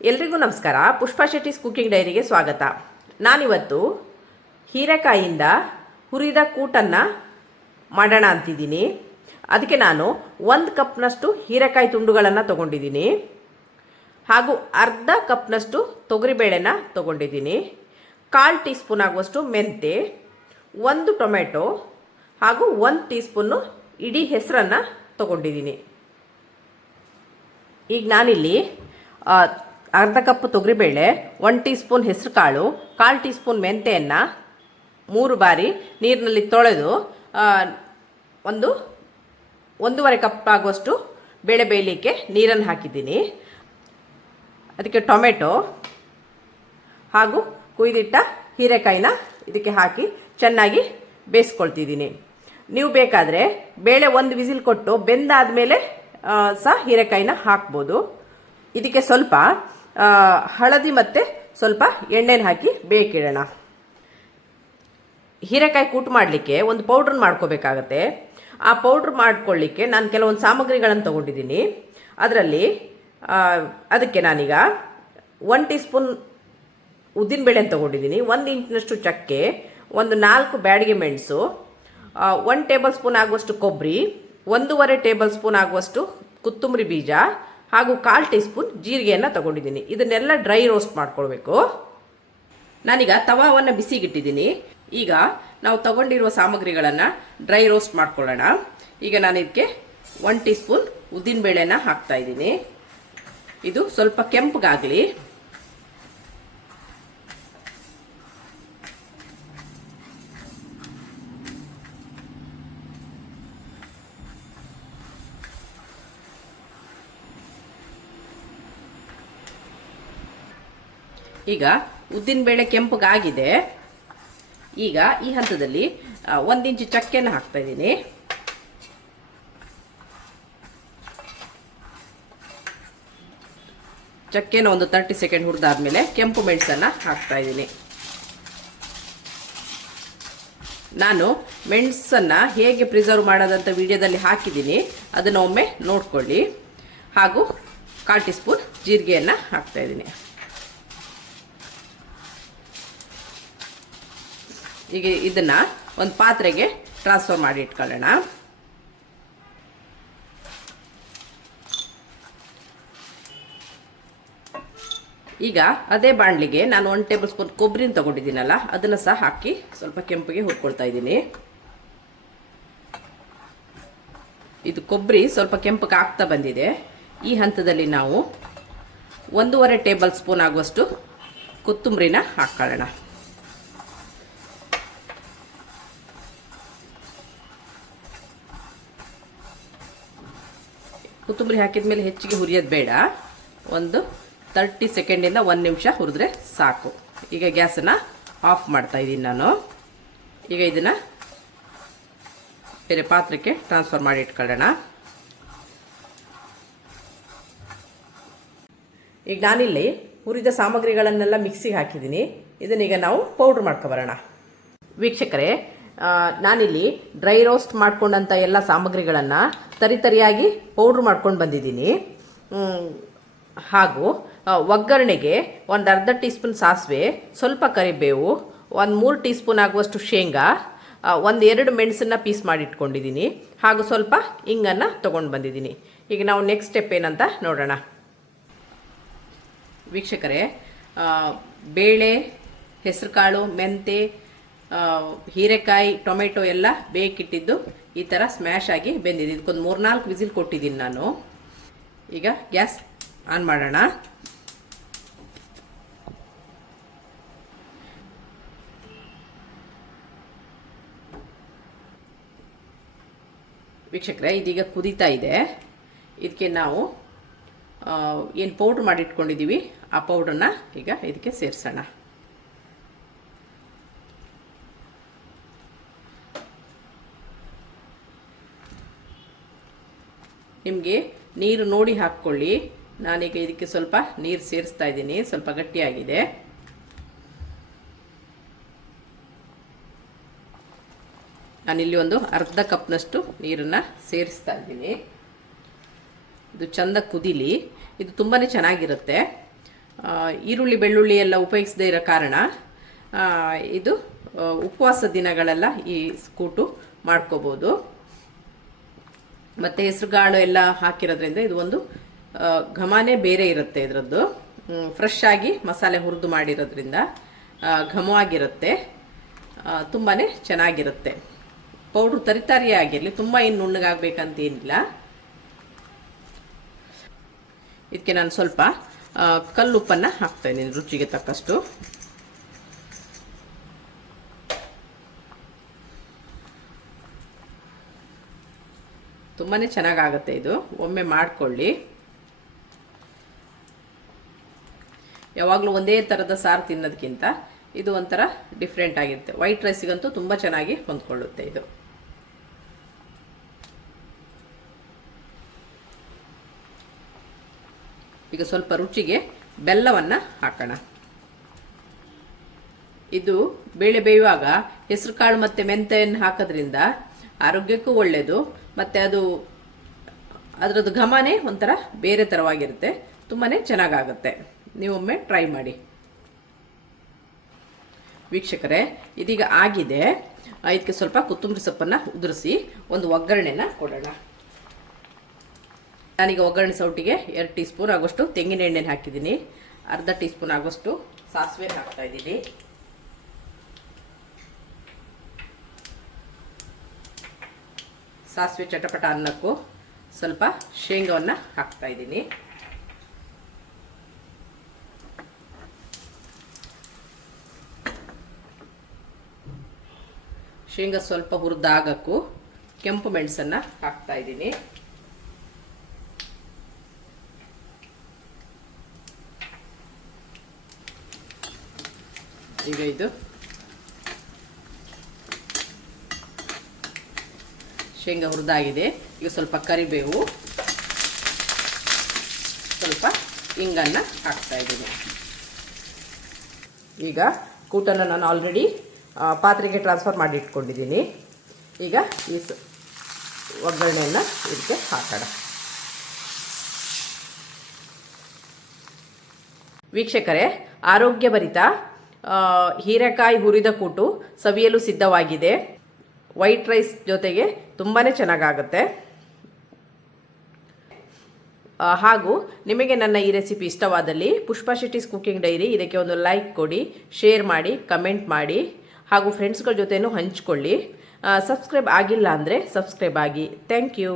ಎಲ್ರಿಗೂ ನಮಸ್ಕಾರ. ಪುಷ್ಪಾ ಶೆಟ್ಟಿಸ್ ಕುಕಿಂಗ್ ಡೈರಿಗೆ ಸ್ವಾಗತ. ನಾನಿವತ್ತು ಹೀರೆಕಾಯಿಯಿಂದ ಹುರಿದ ಕೂಟನ್ನು ಮಾಡೋಣ ಅಂತಿದ್ದೀನಿ. ಅದಕ್ಕೆ ನಾನು 1 ಕಪ್ನಷ್ಟು ಹೀರೆಕಾಯಿ ತುಂಡುಗಳನ್ನು ತೊಗೊಂಡಿದ್ದೀನಿ, ಹಾಗೂ ಅರ್ಧ ಕಪ್ನಷ್ಟು ತೊಗರಿಬೇಳೆನ ತೊಗೊಂಡಿದ್ದೀನಿ, 1/4 ಟೀ ಸ್ಪೂನ್ ಆಗುವಷ್ಟು ಮೆಂತೆ, 1 ಟೊಮೆಟೊ ಹಾಗೂ 1 ಟೀ ಸ್ಪೂನ್ನು ಇಡೀ ಹೆಸರನ್ನು ತೊಗೊಂಡಿದ್ದೀನಿ. ಈಗ ನಾನಿಲ್ಲಿ ಅರ್ಧ ಕಪ್ ತೊಗರಿಬೇಳೆ, 1 ಟೀ ಸ್ಪೂನ್ ಹೆಸರು ಕಾಳು, 1/4 ಟೀ ಸ್ಪೂನ್ ಮೆಂತೆಯನ್ನು 3 ಬಾರಿ ನೀರಿನಲ್ಲಿ ತೊಳೆದು 1.5 ಕಪ್ ಆಗುವಷ್ಟು ಬೇಳೆ ಬೇಯಲಿಕ್ಕೆ ನೀರನ್ನು ಹಾಕಿದ್ದೀನಿ. ಅದಕ್ಕೆ ಟೊಮೆಟೊ ಹಾಗೂ ಕುಯ್ದಿಟ್ಟ ಹೀರೆಕಾಯಿನ ಇದಕ್ಕೆ ಹಾಕಿ ಚೆನ್ನಾಗಿ ಬೇಯಿಸ್ಕೊಳ್ತಿದ್ದೀನಿ. ನೀವು ಬೇಕಾದರೆ ಬೇಳೆ 1 ವಿಸಿಲ್ ಕೊಟ್ಟು ಬೆಂದಾದಮೇಲೆ ಸಹ ಹೀರೆಕಾಯಿನ ಹಾಕ್ಬೋದು. ಇದಕ್ಕೆ ಸ್ವಲ್ಪ ಹಳದಿ ಮತ್ತು ಸ್ವಲ್ಪ ಎಣ್ಣೆನ ಹಾಕಿ ಬೇಯಿಸಿಡೋಣ. ಹೀರೆಕಾಯಿ ಕೂಟು ಮಾಡಲಿಕ್ಕೆ ಒಂದು ಪೌಡ್ರನ್ನ ಮಾಡ್ಕೋಬೇಕಾಗತ್ತೆ. ಆ ಪೌಡ್ರ್ ಮಾಡ್ಕೊಳ್ಳಿಕ್ಕೆ ನಾನು ಕೆಲವೊಂದು ಸಾಮಗ್ರಿಗಳನ್ನು ತೊಗೊಂಡಿದ್ದೀನಿ. ಅದಕ್ಕೆ ನಾನೀಗ 1 ಟೀ ಸ್ಪೂನ್ ಉದ್ದಿನಬೇಳೆನ ತೊಗೊಂಡಿದ್ದೀನಿ, 1 ಇಂಚಿನಷ್ಟು ಚಕ್ಕೆ, 4 ಬ್ಯಾಡಿಗೆ ಮೆಣಸು, 1 ಟೇಬಲ್ ಸ್ಪೂನ್ ಆಗುವಷ್ಟು ಕೊಬ್ಬರಿ, 1.5 ಟೇಬಲ್ ಸ್ಪೂನ್ ಆಗುವಷ್ಟು ಕೊತ್ತಂಬರಿ ಬೀಜ ಹಾಗೂ 1/4 ಟೀ ಸ್ಪೂನ್ ಜೀರಿಗೆಯನ್ನು ತಗೊಂಡಿದ್ದೀನಿ. ಇದನ್ನೆಲ್ಲ ಡ್ರೈ ರೋಸ್ಟ್ ಮಾಡ್ಕೊಳ್ಬೇಕು. ನಾನೀಗ ತವಾವನ್ನು ಬಿಸಿಗಿಟ್ಟಿದ್ದೀನಿ. ಈಗ ನಾವು ತಗೊಂಡಿರುವ ಸಾಮಗ್ರಿಗಳನ್ನು ಡ್ರೈ ರೋಸ್ಟ್ ಮಾಡ್ಕೊಳ್ಳೋಣ. ಈಗ ನಾನು ಇದಕ್ಕೆ 1 ಟೀ ಸ್ಪೂನ್ ಉದ್ದಿನಬೇಳೆನ ಹಾಕ್ತಾ ಇದ್ದೀನಿ. ಇದು ಸ್ವಲ್ಪ ಕೆಂಪಗಾಗಲಿ. ಈಗ ಉದ್ದಿನಬೇಳೆ ಕೆಂಪಗಾಗಿದೆ. ಈಗ ಈ ಹಂತದಲ್ಲಿ 1 ಇಂಚು ಚಕ್ಕೆನ ಹಾಕ್ತಾ ಇದ್ದೀನಿ. ಚಕ್ಕೆನ ಒಂದು 30 ಸೆಕೆಂಡ್ ಹುರಿದಾದ್ಮೇಲೆ ಕೆಂಪು ಮೆಣಸನ್ನು ಹಾಕ್ತಾ ಇದ್ದೀನಿ. ನಾನು ಮೆಣಸನ್ನು ಹೇಗೆ ಪ್ರಿಸರ್ವ್ ಮಾಡೋದಂತ ವಿಡಿಯೋದಲ್ಲಿ ಹಾಕಿದ್ದೀನಿ, ಅದನ್ನು ಒಮ್ಮೆ ನೋಡ್ಕೊಳ್ಳಿ. ಹಾಗೂ 1/4 ಟೀ ಸ್ಪೂನ್ ಜೀರಿಗೆಯನ್ನು ಹಾಕ್ತಾ ಇದ್ದೀನಿ. ಈಗ ಇದನ್ನು ಒಂದು ಪಾತ್ರೆಗೆ ಟ್ರಾನ್ಸ್ಫರ್ ಮಾಡಿ ಇಟ್ಕೊಳ್ಳೋಣ. ಈಗ ಅದೇ ಬಾಣಲಿಗೆ ನಾನು 1 ಟೇಬಲ್ ಸ್ಪೂನ್ ಕೊಬ್ಬರಿನ ತಗೊಂಡಿದ್ದೀನಲ್ಲ, ಅದನ್ನು ಸಹ ಹಾಕಿ ಸ್ವಲ್ಪ ಕೆಂಪಿಗೆ ಹುರ್ಕೊಳ್ತಾ ಇದ್ದೀನಿ. ಇದು ಕೊಬ್ಬರಿ ಸ್ವಲ್ಪ ಕೆಂಪಗೆ ಆಗ್ತಾ ಬಂದಿದೆ. ಈ ಹಂತದಲ್ಲಿ ನಾವು 1.5 ಟೇಬಲ್ ಸ್ಪೂನ್ ಆಗುವಷ್ಟು ಕೊತ್ತಂಬರಿನ ಹಾಕ್ಕೊಳ್ಳೋಣ. ಕೊತ್ತಂಬರಿ ಹಾಕಿದ ಮೇಲೆ ಹೆಚ್ಚಿಗೆ ಹುರಿಯೋದು ಬೇಡ. ಒಂದು 30 ಸೆಕೆಂಡಿಂದ 1 ನಿಮಿಷ ಹುರಿದ್ರೆ ಸಾಕು. ಈಗ ಗ್ಯಾಸನ್ನು ಆಫ್ ಮಾಡ್ತಾ ಇದ್ದೀನಿ ನಾನು. ಈಗ ಇದನ್ನು ಬೇರೆ ಪಾತ್ರಕ್ಕೆ ಟ್ರಾನ್ಸ್ಫರ್ ಮಾಡಿ ಇಟ್ಕೊಳ್ಳೋಣ. ಈಗ ನಾನಿಲ್ಲಿ ಹುರಿದ ಸಾಮಗ್ರಿಗಳನ್ನೆಲ್ಲ ಮಿಕ್ಸಿಗೆ ಹಾಕಿದ್ದೀನಿ. ಇದನ್ನೀಗ ನಾವು ಪೌಡ್ರ್ ಮಾಡ್ಕೊಬರೋಣ. ವೀಕ್ಷಕರೇ, ನಾನಿಲ್ಲಿ ಡ್ರೈ ರೋಸ್ಟ್ ಮಾಡ್ಕೊಂಡಂಥ ಎಲ್ಲ ಸಾಮಗ್ರಿಗಳನ್ನು ತರಿಯಾಗಿ ಪೌಡ್ರ್ ಮಾಡ್ಕೊಂಡು ಬಂದಿದ್ದೀನಿ. ಹಾಗೂ ಒಗ್ಗರಣೆಗೆ 1/2 ಟೀ ಸ್ಪೂನ್ ಸಾಸಿವೆ, ಸ್ವಲ್ಪ ಕರಿಬೇವು, 3 ಟೀ ಸ್ಪೂನ್ ಆಗುವಷ್ಟು ಶೇಂಗಾ, 1-2 ಮೆಣಸನ್ನು ಪೀಸ್ ಮಾಡಿ ಇಟ್ಕೊಂಡಿದ್ದೀನಿ, ಹಾಗೂ ಸ್ವಲ್ಪ ಇಂಗನ್ನು ತೊಗೊಂಡು ಬಂದಿದ್ದೀನಿ. ಈಗ ನಾವು ನೆಕ್ಸ್ಟ್ ಸ್ಟೆಪ್ ಏನಂತ ನೋಡೋಣ. ವೀಕ್ಷಕರೇ, ಬೇಳೆ, ಹೆಸರುಕಾಳು, ಮೆಂತೆ, ಹೀರೆಕಾಯಿ, ಟೊಮೆಟೊ ಎಲ್ಲ ಬೇಕಿಟ್ಟಿದ್ದು ಈ ಥರ ಸ್ಮ್ಯಾಶ್ ಆಗಿ ಬೆಂದಿದೆ. ಇದಕ್ಕೊಂದು 3-4 ವಿಸಿಲ್ ಕೊಟ್ಟಿದ್ದೀನಿ ನಾನು. ಈಗ ಗ್ಯಾಸ್ ಆನ್ ಮಾಡೋಣ. ವೀಕ್ಷಕರೇ, ಇದೀಗ ಕುದೀತಾ ಇದೆ. ಇದಕ್ಕೆ ನಾವು ಏನು ಪೌಡ್ರ್ ಮಾಡಿಟ್ಕೊಂಡಿದ್ದೀವಿ ಆ ಪೌಡ್ರನ್ನ ಈಗ ಇದಕ್ಕೆ ಸೇರಿಸೋಣ. ನಿಮಗೆ ನೀರು ನೋಡಿ ಹಾಕ್ಕೊಳ್ಳಿ. ನಾನೀಗ ಇದಕ್ಕೆ ಸ್ವಲ್ಪ ನೀರು ಸೇರಿಸ್ತಾ ಇದ್ದೀನಿ. ಸ್ವಲ್ಪ ಗಟ್ಟಿಯಾಗಿದೆ. ನಾನಿಲ್ಲಿ ಒಂದು ಅರ್ಧ ಕಪ್ನಷ್ಟು ನೀರನ್ನು ಸೇರಿಸ್ತಾ ಇದ್ದೀನಿ. ಇದು ಚೆಂದ ಕುದೀಲಿ. ಇದು ತುಂಬಾ ಚೆನ್ನಾಗಿರುತ್ತೆ. ಈರುಳ್ಳಿ ಬೆಳ್ಳುಳ್ಳಿ ಎಲ್ಲ ಉಪಯೋಗಿಸದೇ ಇರೋ ಕಾರಣ ಇದು ಉಪವಾಸ ದಿನಗಳೆಲ್ಲ ಈ ಕೂಟು ಮಾಡ್ಕೋಬೋದು. ಮತ್ತು ಹೆಸರುಕಾಳು ಎಲ್ಲ ಹಾಕಿರೋದ್ರಿಂದ ಇದು ಒಂದು ಘಮನೇ ಬೇರೆ ಇರುತ್ತೆ. ಇದರದ್ದು ಫ್ರೆಶ್ ಆಗಿ ಮಸಾಲೆ ಹುರಿದು ಮಾಡಿರೋದ್ರಿಂದ ಘಮವಾಗಿರುತ್ತೆ, ತುಂಬಾ ಚೆನ್ನಾಗಿರುತ್ತೆ. ಪೌಡ್ರು ತರಿತಾರಿಯೇ ಆಗಿರಲಿ, ತುಂಬ ಏನು ನುಣ್ಣಗಾಗಬೇಕಂತ ಏನಿಲ್ಲ. ಇದಕ್ಕೆ ನಾನು ಸ್ವಲ್ಪ ಕಲ್ಲುಪ್ಪನ್ನು ಹಾಕ್ತಾಯಿದ್ದೀನಿ ರುಚಿಗೆ ತಕ್ಕಷ್ಟು. ತುಂಬಾ ಚೆನ್ನಾಗಾಗುತ್ತೆ ಇದು, ಒಮ್ಮೆ ಮಾಡಿಕೊಳ್ಳಿ. ಯಾವಾಗಲೂ ಒಂದೇ ಥರದ ಸಾರು ತಿನ್ನೋದಕ್ಕಿಂತ ಇದು ಒಂಥರ ಡಿಫ್ರೆಂಟ್ ಆಗಿರುತ್ತೆ. ವೈಟ್ ರೈಸಿಗಂತೂ ತುಂಬ ಚೆನ್ನಾಗಿ ಹೊಂದ್ಕೊಳ್ಳುತ್ತೆ ಇದು. ಈಗ ಸ್ವಲ್ಪ ರುಚಿಗೆ ಬೆಲ್ಲವನ್ನು ಹಾಕೋಣ. ಇದು ಬೇಳೆ ಬೇಯುವಾಗ ಹೆಸರು ಕಾಳು ಮತ್ತು ಮೆಂತೆಯನ್ನು ಹಾಕೋದ್ರಿಂದ ಆರೋಗ್ಯಕ್ಕೂ ಒಳ್ಳೆಯದು, ಮತ್ತು ಅದರದ್ದು ಘಮನೇ ಒಂಥರ ಬೇರೆ ಥರವಾಗಿರುತ್ತೆ, ತುಂಬಾ ಚೆನ್ನಾಗಾಗುತ್ತೆ. ನೀವೊಮ್ಮೆ ಟ್ರೈ ಮಾಡಿ ವೀಕ್ಷಕರೇ. ಇದೀಗ ಆಗಿದೆ. ಇದಕ್ಕೆ ಸ್ವಲ್ಪ ಕೊತ್ತಂಬರಿ ಸೊಪ್ಪನ್ನು ಉದುರಿಸಿ ಒಂದು ಒಗ್ಗರಣೆನ ಕೊಡೋಣ. ನಾನೀಗ ಒಗ್ಗರಣೆ ಸೌಟಿಗೆ 2 ಟೀ ಸ್ಪೂನ್ ಆಗೋಷ್ಟು ತೆಂಗಿನ ಎಣ್ಣೆನ ಹಾಕಿದ್ದೀನಿ. ಅರ್ಧ ಟೀ ಸ್ಪೂನ್ ಆಗೋಷ್ಟು ಸಾಸಿವೆ ಹಾಕ್ತಾ ಇದ್ದೀನಿ. ಸಾಸಿವೆ ಚಟಪಟ ಅನ್ನಕ್ಕೂ ಸ್ವಲ್ಪ ಶೇಂಗವನ್ನು ಹಾಕ್ತಾ ಇದ್ದೀನಿ. ಶೇಂಗಾ ಸ್ವಲ್ಪ ಹುರಿದಾಗಕ್ಕೂ ಕೆಂಪು ಮೆಣಸನ್ನು ಹಾಕ್ತಾ ಇದ್ದೀನಿ. ಈಗ ಇದು ಶೇಂಗಾ ಹುರಿದಾಗಿದೆ. ಈಗ ಸ್ವಲ್ಪ ಕರಿಬೇವು, ಸ್ವಲ್ಪ ಇಂಗನ್ನು ಹಾಕ್ತಾ ಇದ್ದೀನಿ. ಈಗ ಕೂಟನ್ನು ನಾನು ಆಲ್ರೆಡಿ ಪಾತ್ರೆಗೆ ಟ್ರಾನ್ಸ್ಫರ್ ಮಾಡಿ ಇಟ್ಕೊಂಡಿದ್ದೀನಿ. ಈಗ ಈ ಒಗ್ಗರಣೆಯನ್ನು ಇದಕ್ಕೆ ಹಾಕೋಣ. ವೀಕ್ಷಕರೇ, ಆರೋಗ್ಯಭರಿತ ಹೀರೆಕಾಯಿ ಹುರಿದ ಕೂಟು ಸವಿಯಲು ಸಿದ್ಧವಾಗಿದೆ. ವೈಟ್ ರೈಸ್ ಜೊತೆಗೆ ತುಂಬಾ ಚೆನ್ನಾಗಾಗುತ್ತೆ. ಹಾಗೂ ನಿಮಗೆ ನನ್ನ ಈ ರೆಸಿಪಿ ಇಷ್ಟವಾದಲ್ಲಿ ಪುಷ್ಪಾ ಶೆಟ್ಟಿಸ್ ಕುಕಿಂಗ್ ಡೈರಿ ಇದಕ್ಕೆ ಒಂದು ಲೈಕ್ ಕೊಡಿ, ಶೇರ್ ಮಾಡಿ, ಕಮೆಂಟ್ ಮಾಡಿ, ಹಾಗೂ ಫ್ರೆಂಡ್ಸ್ಗಳ ಜೊತೆನೂ ಹಂಚ್ಕೊಳ್ಳಿ. ಸಬ್ಸ್ಕ್ರೈಬ್ ಆಗಿಲ್ಲ ಅಂದರೆ ಸಬ್ಸ್ಕ್ರೈಬ್ ಆಗಿ. Thank you.